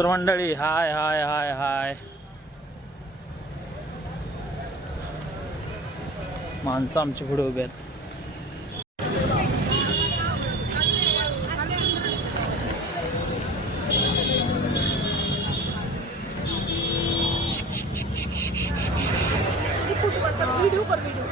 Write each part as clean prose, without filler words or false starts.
मित्रमंडळी हाय हाय हाय हाय. माणसं आमची पुढे उभे आहेत. व्हिडिओ कर व्हिडिओ.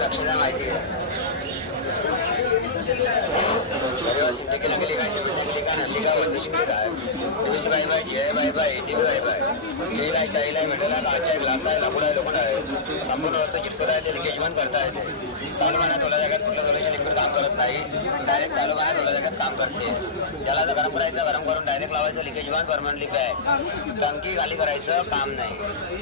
लक्ष द्या माहिती सिंडिकेट लागली काय लागली काय नसली काय वरती शिकली काय ABC bye bye G bye bye TV bye bye TV काय स्टाईल आहे मेटल आहे काच आहे ग्लास आहे लाकूड आहे लोखंड आहे संपूर्ण वस्तू चिटकत आहे ते लिकेज बंद करता येते चालू पाण्यात ओल्या जागेत कुठलं सोल्युशन लिक्विड काम करत नाही डायरेक्ट चालू पाण्यात ओल्या जागेत काम करते त्याला जर गरम करायचं गरम करून डायरेक्ट लावायचं लिकेज बंद परमनंटली पॅक टंकी खाली करायचं काम नाही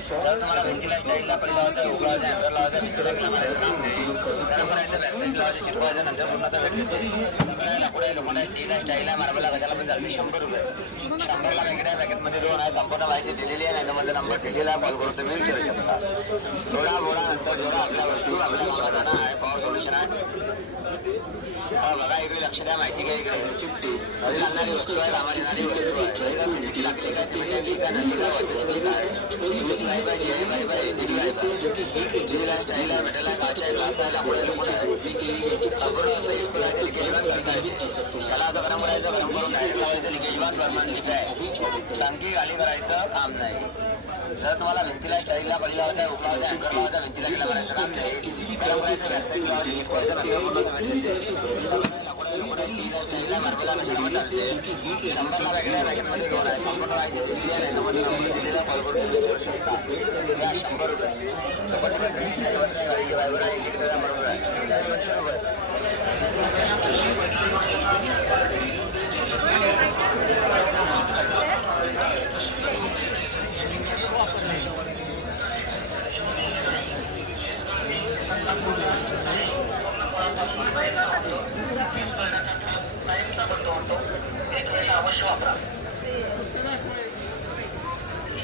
जर तुम्हाला भिंतीला स्टाईलला पडी लावायचं उकळायचं अँकर लावायचं भिंतीला मारायचं काम नाही गरम करायचं बॅकसाईड लावायचं चिटकवायचं नंतर पूर्णचा वेट घेतो सगळं लाकूड आहे लोखंड आहे स्टील आहे स्टाईल आहे मार्बल आहे कशाला पण चालते 100 रुपये 100ला पॅकेट आहे पॅकेटमध्ये 2 आहे संपूर्ण माहिती दिलेली आहे याच्यामध्ये नंबर दिलेला आहे कॉल करून तुम्ही विचारू शकता थोडा बोला नंतर जोडा आपल्या वस्तू आपल्या मामाना आहे पॉवर सोल्युशन आहे बघा इकडे लक्ष द्या माहिती घ्या इकडे घरी लागणारी वस्तू आहे कामात येणारी वस्तू आहे घरी का सिमेंट लागली काय सिमेंट लागली का नल्ली का वरती काय बाय जी आहे बाय बाय टीव्ही आहे टीव्हीला स्टाईल आहे मेटल आहे काच आहे ग्लास आहे लाकूड आहे लोखंड आहे संपूर्ण असं इटकूल आहे ते लिकेज बंद करता येते त्याला असं गरम करायचं गरम करून डायरेक्ट लावायचं लिकेज बंद परमनंटली आहे टांकी खाली करायचं काम नाही जर तुम्हाला भिंतीला स्टाईलला पडी लावायचं आहे उकळायचं अँकर लावायचं भिंतीला गेला करायचं काम नाही गरम करायचं बॅकसाईड लावायचं चिटकवायचं नंतर पूर्ण समेट घेते लाकूड आहे लोखंड आहे स्टील आहे स्टाईलला मार्बल आहे कशाला चालते 100ला पॅकेट आहे पॅकेटमध्ये 2 आहे संपूर्ण माहिती दिलेली आहे याच्यामध्ये नंबर दिलेला कॉल करून तुम्ही विचारू शकता या 100 रुपये लोखंडी ड्रेस आहे गाडीची ड्रायव्हर आहे इंडिकेटर बरोबर आहे 200 रुपये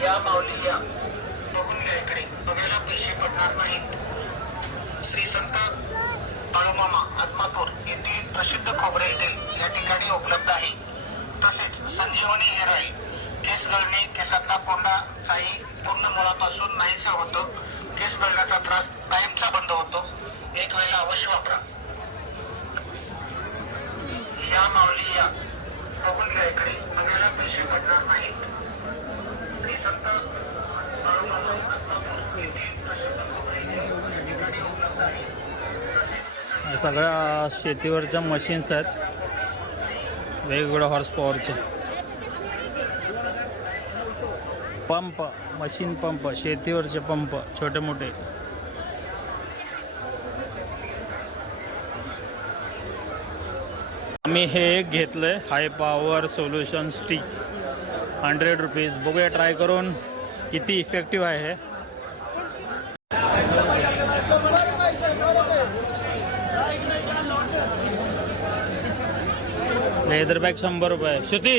या माऊली या बघून घ्या इकडे बघायला पैसे पडणार नाहीत श्री संत बाळूमामा आत्मापूर येथील प्रसिद्ध खोबरे तेल या ठिकाणी उपलब्ध आहे तसेच संजीवनी हेअर ऑइल केस गळणे केसातला कोंडा चाही पूर्ण मुळापासून नाहीसा होतो केस गळण्याचा त्रास कायमचा बंद होतो एक वेळेला अवश्य वापरा या माऊली या बघून घ्या इकडे बघायला पैसे पडणार नाहीत श्री संत बाळूमामा आत्मापूर येथील प्रसिद्ध खोबरे तेल या ठिकाणी उपलब्ध आहे सगळ्या शेतीवरच्या मशीन्स आहेत वेगवेगळ्या हॉर्स पॉवरच्या पंप, मशीन पंप, शेतीवरचे पंप छोटे मोठे. आम्ही हे एक घेतलंय high power solution stick 100 rupees. बघूया ट्राय करून किती इफेक्टिव्ह आहे हे. लेदर बॅग 100 रुपये. श्रुती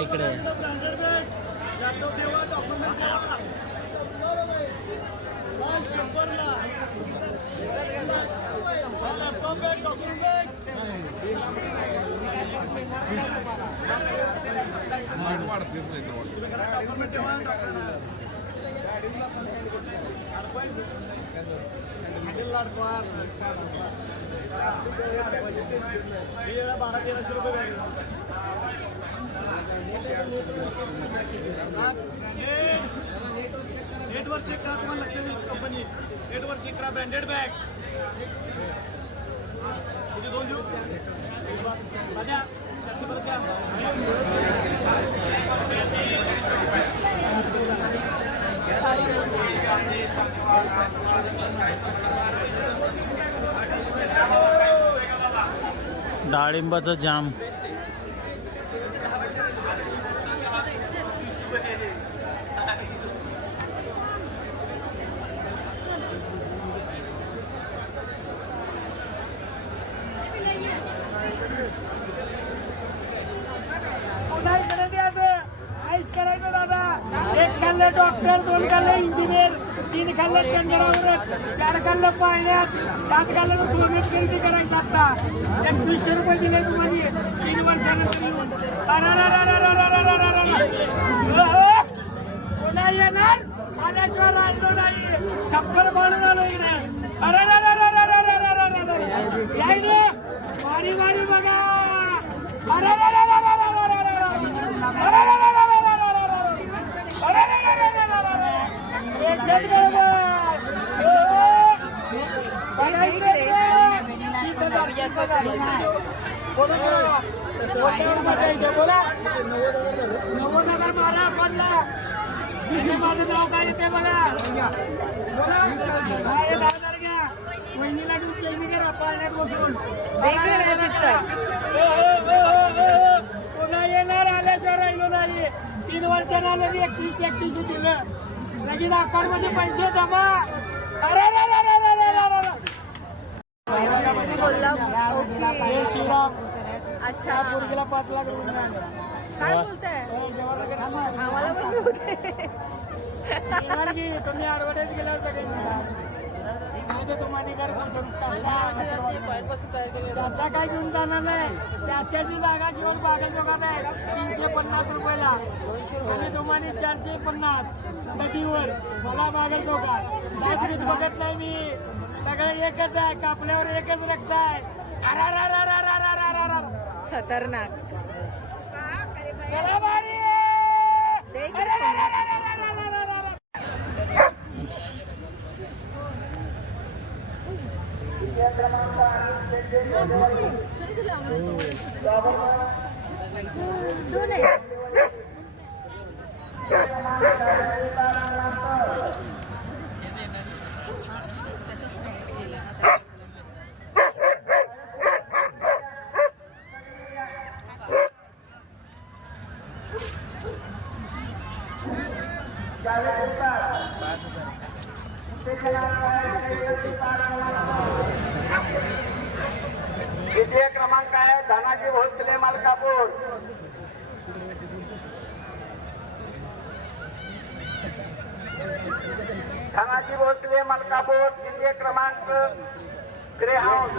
इकडे नेटवर चेक करा, तुम्हाला लक्ष देईल कंपनी. नेटवर चेक करा, ब्रँडेड बॅग. किती दोन देऊ द्या 400 परत द्या. डाळिंबाचं जाम. आईस करायचं दादा. एक खाल्लं डॉक्टर, 2 खाल्लं इंजिनियर, 3 खाल्लं चंद्रावर, 4 खाल्लं पाण्यात, 5 खाल्लं तर सोन्यात खरेदी करायचं. आता 2100 रुपये दिले तुम्हाला 3 वर्षानंतर येऊन. कोणा येणार आल्याशिवाय राहिलो नाही. छप्पर बाळून आलो इकडे. मारी मारी बघा. बोला 90,000 मारा पडला. माझं नाव काय येते बघा. बोला 10,000 घ्या. वहिनीला घेऊन चैनी करा पाण्यात बसून. पुन्हा येणार आल्याचं राहिलो नाही. 3 वर्षानं आलं 31 दिलं. लगेच अकाउंट मध्ये पैसे जमा. शिवराम अच्छा पोरगीला 5 लाख रुपये काय बोलताय आम्हाला पण बोलते तुम्ही ऍडव्हर्टाईज केल्यावर सगळे चाचा काय घेऊन जाणार नाही. चाच्याची जागा शिवून बागेल दोघात आहे 350 रुपयाला आणि तुम्हाला 450 नदीवर. मला बागेल दोघात तुम्हीच बघत नाही. मी सगळं एकच आहे. कापल्यावर एकच रक्त आहे. खतरनाक द्वितीय क्रमांक आहे धनाजी भोसले मलकापूर. धनाजी भोसले मलकापूर द्वितीय क्रमांक. ग्रेहाउंड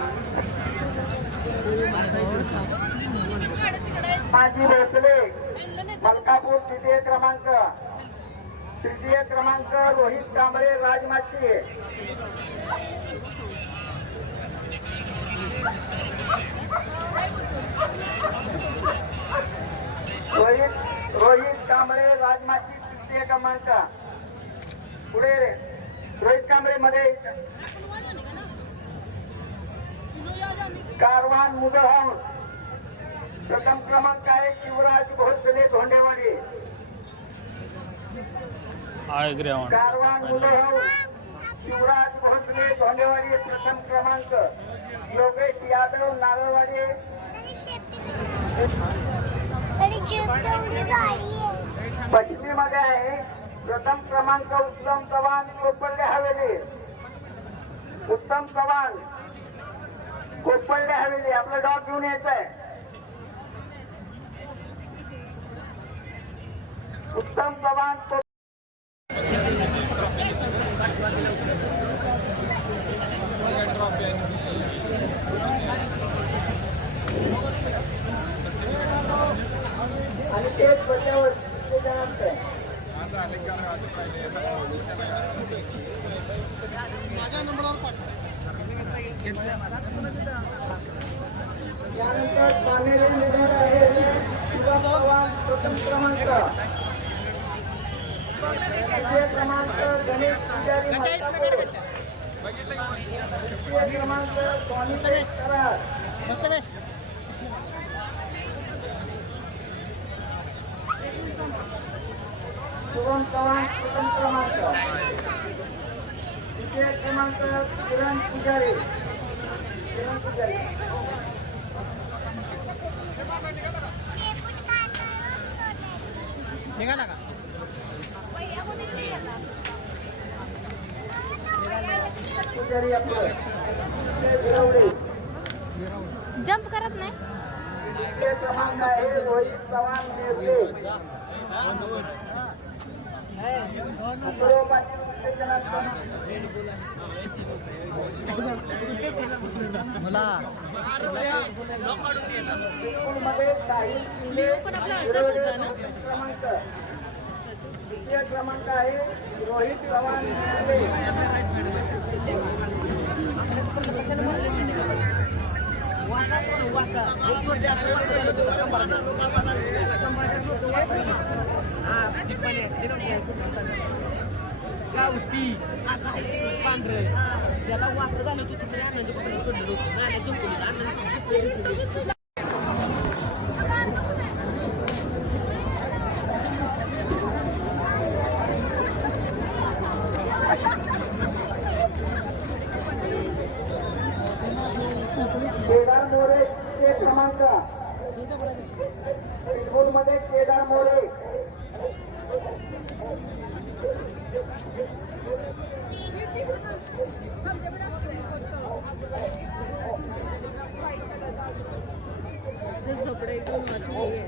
धनाजी भोसले मलकापूर द्वितीय क्रमांक. तृतीय क्रमांक रोहित कांबळे राजमाची. रोहित कांबळे राजमाची तृतीय क्रमांक. पुढे रोहित कांबळे मध्ये कारवान मुदल हाऊस प्रथम क्रमांक आहे शिवराज भोसले धोंडेवाडी. हाय ग्रेवन कारवान मुलं शिवराज भोसले धोंडेवाडी प्रथम क्रमांक. योगेश यादव नारळवाडी. पश्चिमेमध्ये आहे प्रथम क्रमांक उत्तम चव्हाण कोपरले हवेली. उत्तम चव्हाण कोपरले हवेली. आपलं डॉग घेऊन यायचं आहे. उत्तम चव्हाण आणि तेच बदल्यावर यानंतर पानेरी निघाला आहे शिवा चव्हाण प्रथम क्रमांक. द्वितीय क्रमांक गणेश पुजारी मालकापूर. तृतीय क्रमांक स्वामी कराड. शुभम चव्हाण प्रथम क्रमांक. द्वितीय क्रमांक किरण पुजारी. निघाला का पुजारी आपलं जंप करत नाही. द्वितीय क्रमांक आहे रोहित चव्हाण नेरले. लिओ पण आपला असंच होता ना. द्वितीय क्रमांक आहे रोहित चव्हाण नेरले. पांढरे ज्याला वास झालं तू तिकडे आनंद कपडे सोडलं होतं गाड्या चुकली आनंद केदार मोरे ते क्रमांक. मध्ये केदार मोरे. झोपडे एकदम मस्त आहे.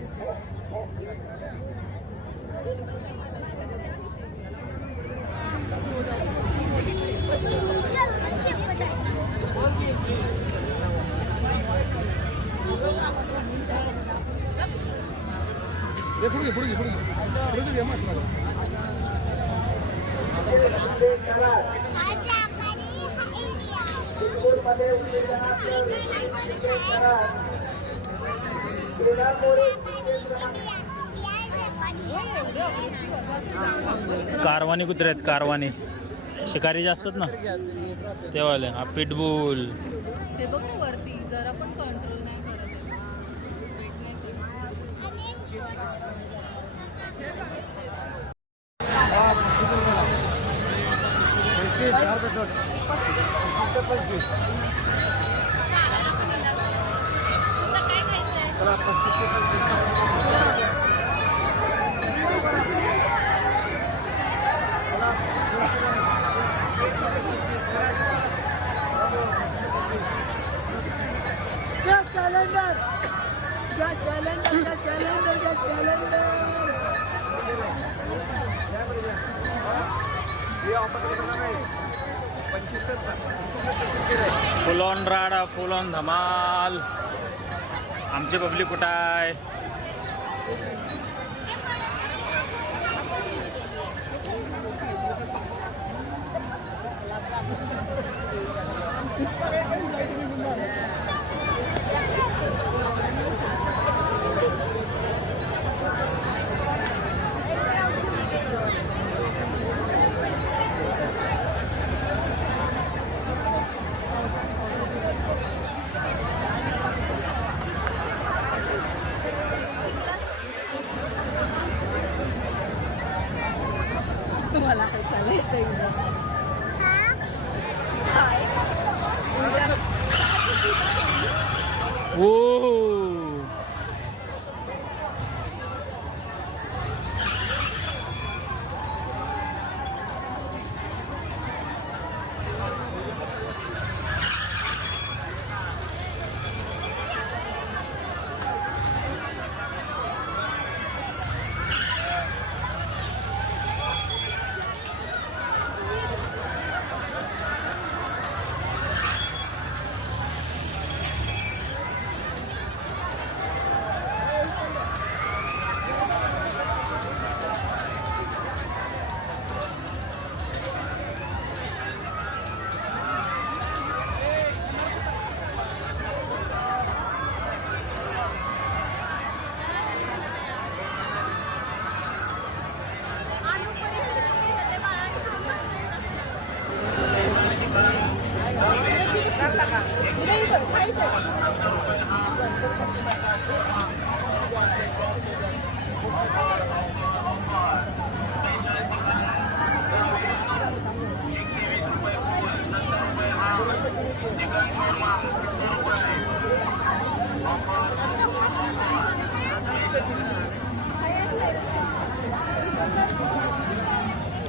कारवानी कुत्रे आहेत कारवानी. शिकारी जे असतात ना तेवाले. हा पिटबुल. ते बघ ना वरती जरा पण कंट्रोल नाही करत. वेट नाही फुल ऑन राडा, फुल ऑन धमाल. आमची पब्लिक कुठं आहे? ओ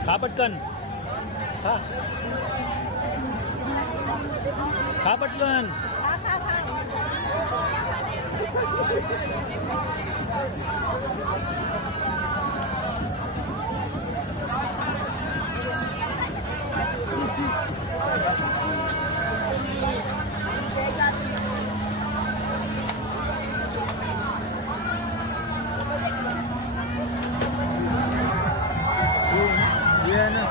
खा पटकन खा खा पटकन ये ना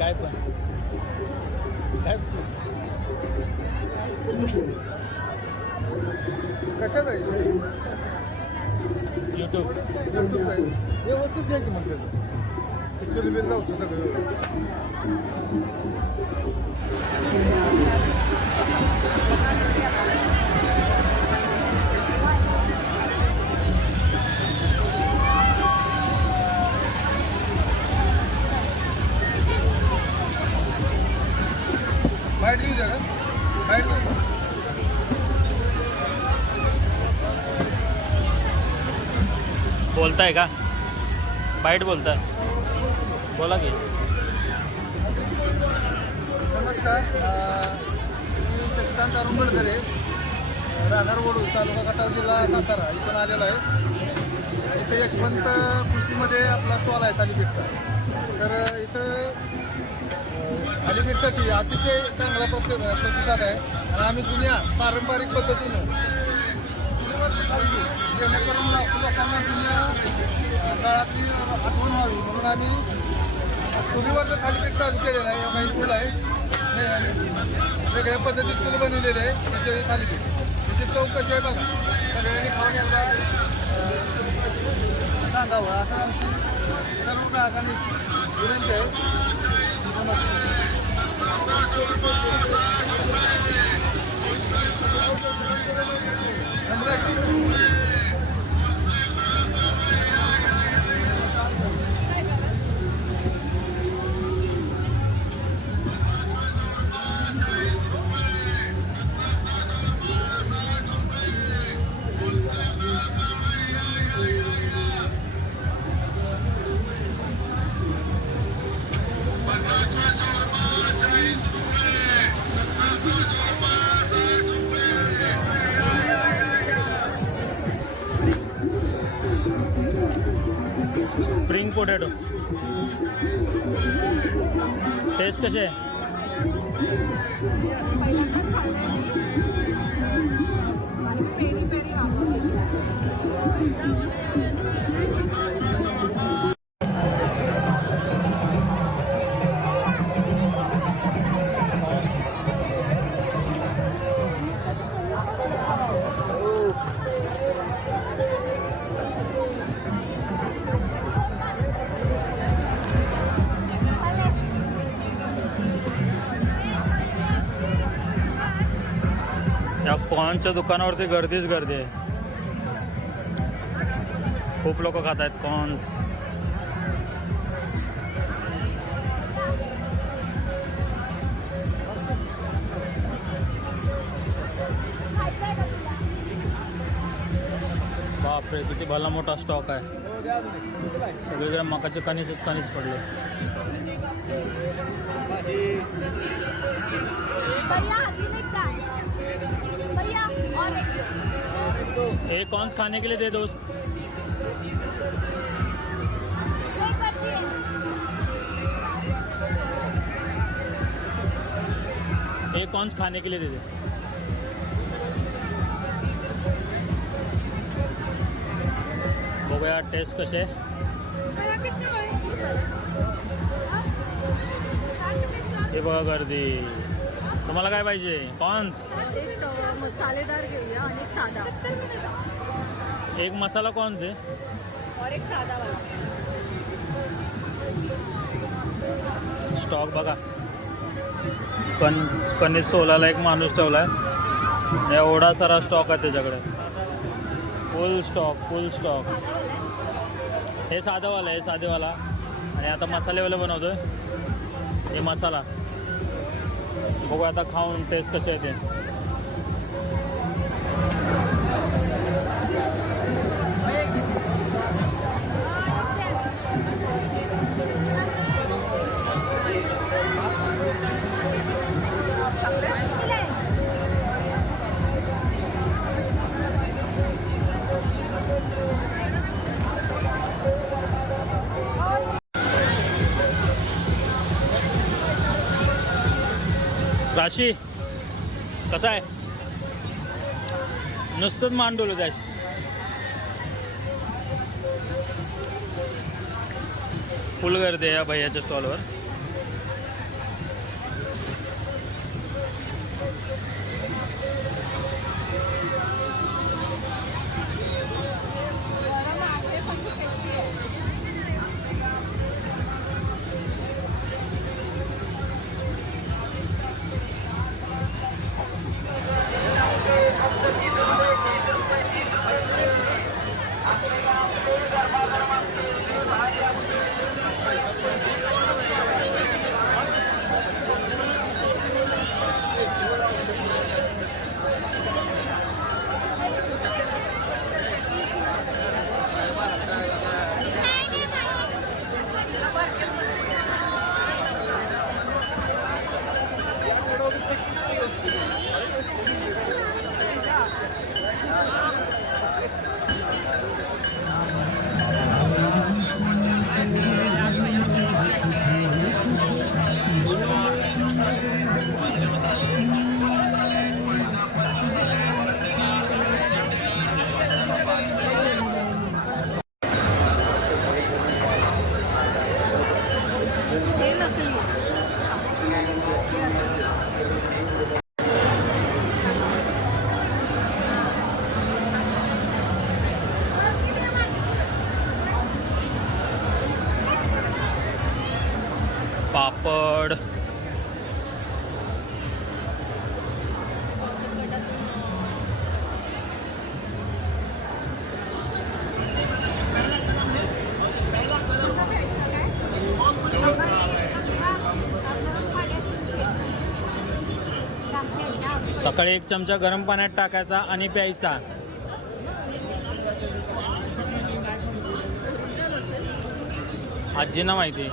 काय पण काय कशात आहे यूट्यूब युट्यूबचा आहे व्यवस्थित द्या की म्हणते ॲक्च्युली बिल लावतो सगळं बाहेर देऊ द्या का बाहेर देऊ बोलताय का बाईट बोलताय बोला की नमस्कार मी शशिकांत अरुण गडकरे राहणार वडूज तालुका खटाव जिल्हा सातारा इथून आलेलो आहे इथे यशवंत कृषीमध्ये आपला स्टॉल आहे थालीपीठचा तर इथं थालीपीठसाठी अतिशय चांगला प्रतिसाद आहे आणि आम्ही जुन्या पारंपरिक पद्धतीनं चुलीवरचं थालीपीठ जेणेकरून लोकांना जुन्या काळातली आठवण व्हावी म्हणून आम्ही चुलीवरचं थालीपीठ चालू केलेलं आहे काही चूल आहे वेगळ्या पद्धतीत चूल बनवलेली आहे त्याचे थालीपीठ त्याची चव कशी आहे बघा सगळ्यांनी खाऊन एकदा सांगावं असं आमची सर्व ग्राहकांनी विनंती आहे. नमस्कार. स्प्रिंग पोटॅटो टेस्ट कसे आहे? पहिल्यांदाच खाल्लंय मी आणि पेरी पेरी आवडली. या कॉर्नच्या दुकानावरती गर्दीच गर्दी आहे. खूप लोक खात आहेत कॉर्न्स. बापरे किती भला मोठा स्टॉक आहे. सगळीकडे मकाचे कणीस पडले. भैया और एक एक कॉर्न्स खाने के लिए दे दोस्त. एक कॉर्न्स खाने के लिए दे दे. बघूया टेस्ट कसे. हे बघा गर्दी. तुम्हाला काय पाहिजे? कॉर्न्स. एक मसालेदार घेऊया आणि एक साधा एक मसाला कॉर्न दे. और एक साधा वाला. स्टॉक बघा. कणीस सोलायला एक माणूस ठेवला आहे. एवढा सारा स्टॉक आहे त्याच्याकडे. फुल स्टॉक. हे साधंवाला आहे साधेवाला. आणि आता मसालेवाला बनवतोय. हे मसाला बघू आता खाऊन टेस्ट कसे आहे ते. राशी कसा आहे? नुसतंच मांडवलं त्याशी. फुल गर्दी आहे या भैयाच्या स्टॉलवर. गरम आहे पण ती टेस्टी आहे. पापड, बचत गटातून सकाळी 1 चमचा गरम पाण्यात टाकायचा आणि प्यायचा. ओरिजिनल असेल. आजींना माहिती.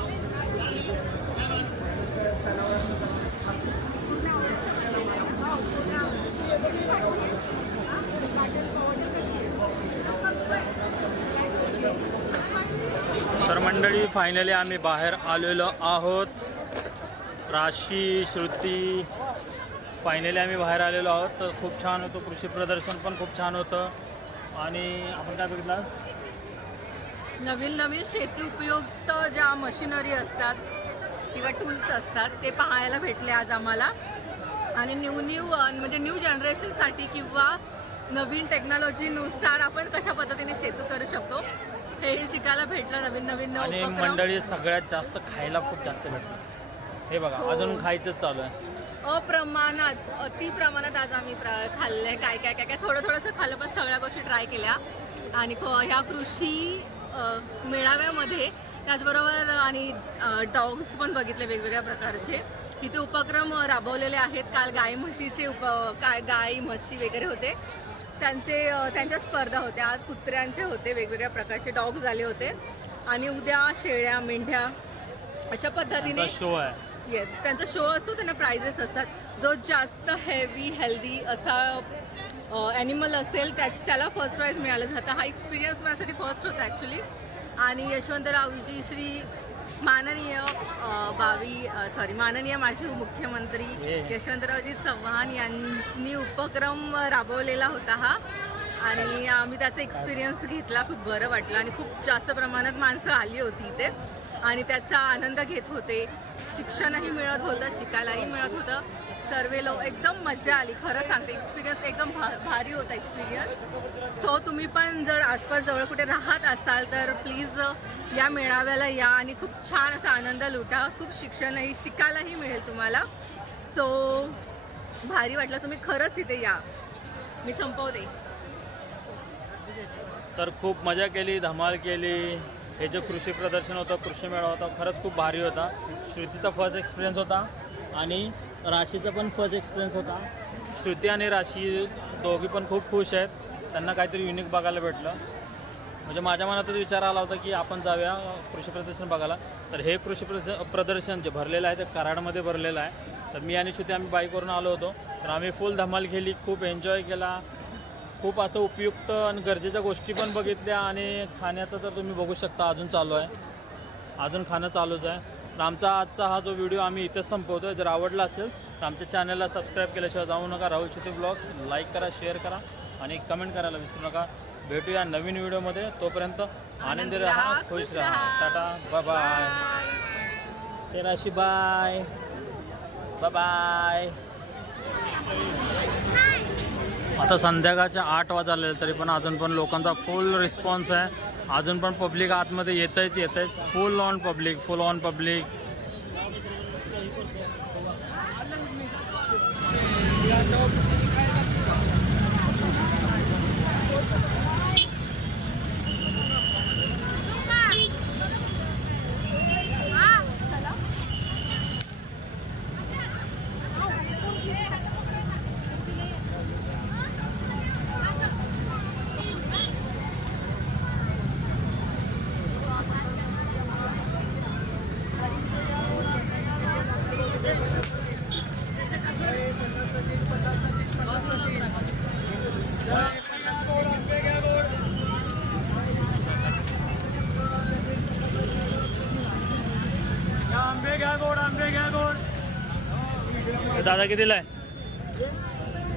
तर मंडळी फायनली आम्ही बाहेर आलेलो आहोत. राशी, श्रुती, फायनली आम्ही बाहेर आलेलो आहोत. तर खूप छान होतं, कृषी प्रदर्शन पण खूप छान होतं. आणि आपण काय बघितलं, नवीन नवीन शेती उपयुक्त ज्या मशिनरी असतात किंवा टूल्स असतात ते पाहायला भेटले आज आम्हाला. आणि म्हणजे न्यू जनरेशनसाठी किंवा नवीन टेक्नॉलॉजीनुसार आपण कशा पद्धतीने शेती करू शकतो हे शिकायला भेटलं. नवीन आणि उपक्रम. मंडळी सगळ्यात जास्त खायला खूप जास्त भेटतं. हे बघा, हो. अजून खायचंच चालू आहे. अप्रमाणात, अति प्रमाणात आज आम्ही खाल्लंय. काय काय काय काय थोडंसं खाल्लं, पण सगळ्या गोष्टी ट्राय केल्या. आणि ह्या कृषी मेळाव्यामध्ये त्याचबरोबर आणि डॉग्स पण बघितले वेगवेगळ्या प्रकारचे. इथे उपक्रम राबवलेले आहेत. काल गाई म्हशीचे गाई म्हशी वगैरे होते, त्यांच्या स्पर्धा होत्या. आज कुत्र्यांचे होते, वेगवेगळ्या प्रकारचे डॉग्स आले होते. आणि उद्या शेळ्या, मेंढ्या अशा पद्धतीने शो आहे. येस, त्यांचा शो असतो, त्यांना प्राइजेस असतात. जो जास्त हेवी हेल्दी असा ॲनिमल असेल त्याला फर्स्ट प्राईज मिळालं जातं. हा एक्सपिरियन्स माझ्यासाठी फर्स्ट होता ॲक्च्युली. आणि यशवंतरावजी श्री माननीय माजी मुख्यमंत्री यशवंतरावजी चव्हाण यांनी उपक्रम राबवलेला होता हा. आणि आम्ही त्याचा एक्सपिरियन्स घेतला. खूप बरं वाटलं आणि खूप जास्त प्रमाणात माणसं आली होती इथे आणि त्याचा आनंद घेत होते. शिक्षणही मिळत होतं, शिकायलाही मिळत होतं. सर्व लोक एकदम मजा आली. खरं सांगते, एक्सपिरियन्स एकदम भारी होता एक्सपिरियन्स. सो तुम्ही पण जर आसपास जवळ कुठे राहत असाल तर प्लीज या मेळाव्याला या आणि खूप छान असा आनंद लुटा. खूप शिकायलाही मिळेल तुम्हाला. सो भारी वाटलं, तुम्ही खरंच इथे या. मी संपवते. तर खूप मजा केली, धमाल केली. हे जे कृषी प्रदर्शन होतं, कृषी मेळावा होता, खरंच खूप भारी होता. श्रुतीचा फर्स्ट एक्सपिरियन्स होता आणि राशीचा पण फर्स्ट एक्सपिरियन्स होता. श्रुती आणि राशी दोघी पण खूप खुश आहेत. त्यांना काहीतरी युनिक बघायला भेटलं. म्हणजे माझ्या मनातच विचार आला होता की आपण जाऊया कृषी प्रदर्शन बघायला. तर हे कृषी प्रदर्शन जे भरलेलं आहे ते कराडमध्ये भरलेलं आहे. तर मी आणि श्रुती आम्ही बाईकवरून आलो होतो. तर आम्ही फुल धमाल केली, खूप एन्जॉय केला. खूप असं उपयुक्त आणि गरजेच्या गोष्टी पण बघितल्या. आणि खाण्याचं तर तुम्ही बघू शकता, अजून चालू आहे, अजून खाणं चालूच आहे. तर आमचा आजचा हा जो व्हिडिओ आम्ही इथेच संपवतो आहे. जर आवडला असेल तर आमच्या चॅनलला सबस्क्राईब केल्याशिवाय जाऊ नका. राहुल छोटे ब्लॉग्स लाईक करा, शेअर करा आणि कमेंट करायला विसरू नका. भेटूया नवीन व्हिडिओमध्ये. तोपर्यंत आनंदी राहा, खुश राहा. Ta-ta, bye. सेराशी बाय बाय. आता संध्याकाळच्या 8 वाजले तरी पण अजून पण लोकांचा फुल रिस्पॉन्स आहे. अजून पण पब्लिक आतमध्ये येतच. फुल ऑन पब्लिक. दादा कितीला आहे?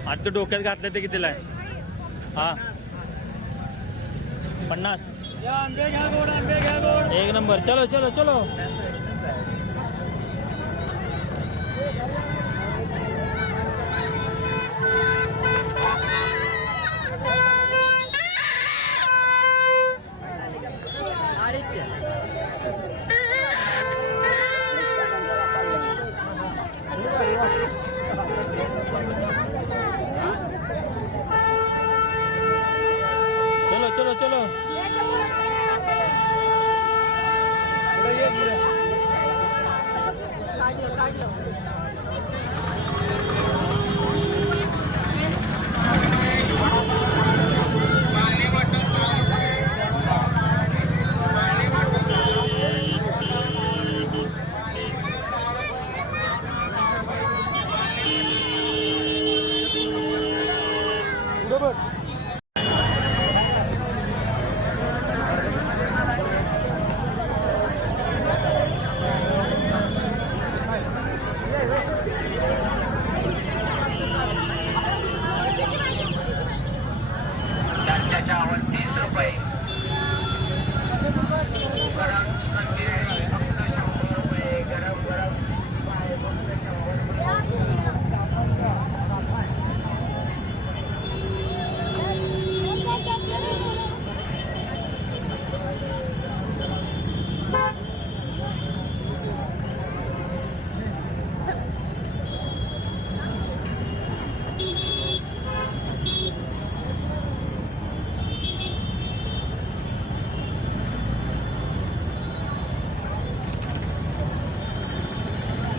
आता तो डोक्यात घातलं ते कितीला आहे? हा 50. एक नंबर. चलो.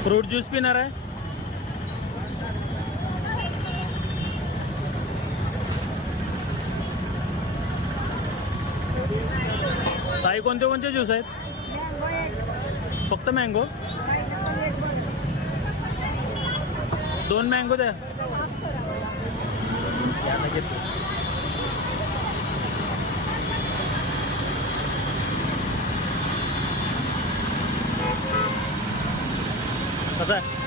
फ्रूट ज्यूस पिणार आहे. ताई कोणते कोणते ज्यूस आहेत? फक्त मँगो. 2 मँगो द्या. कसं आहे?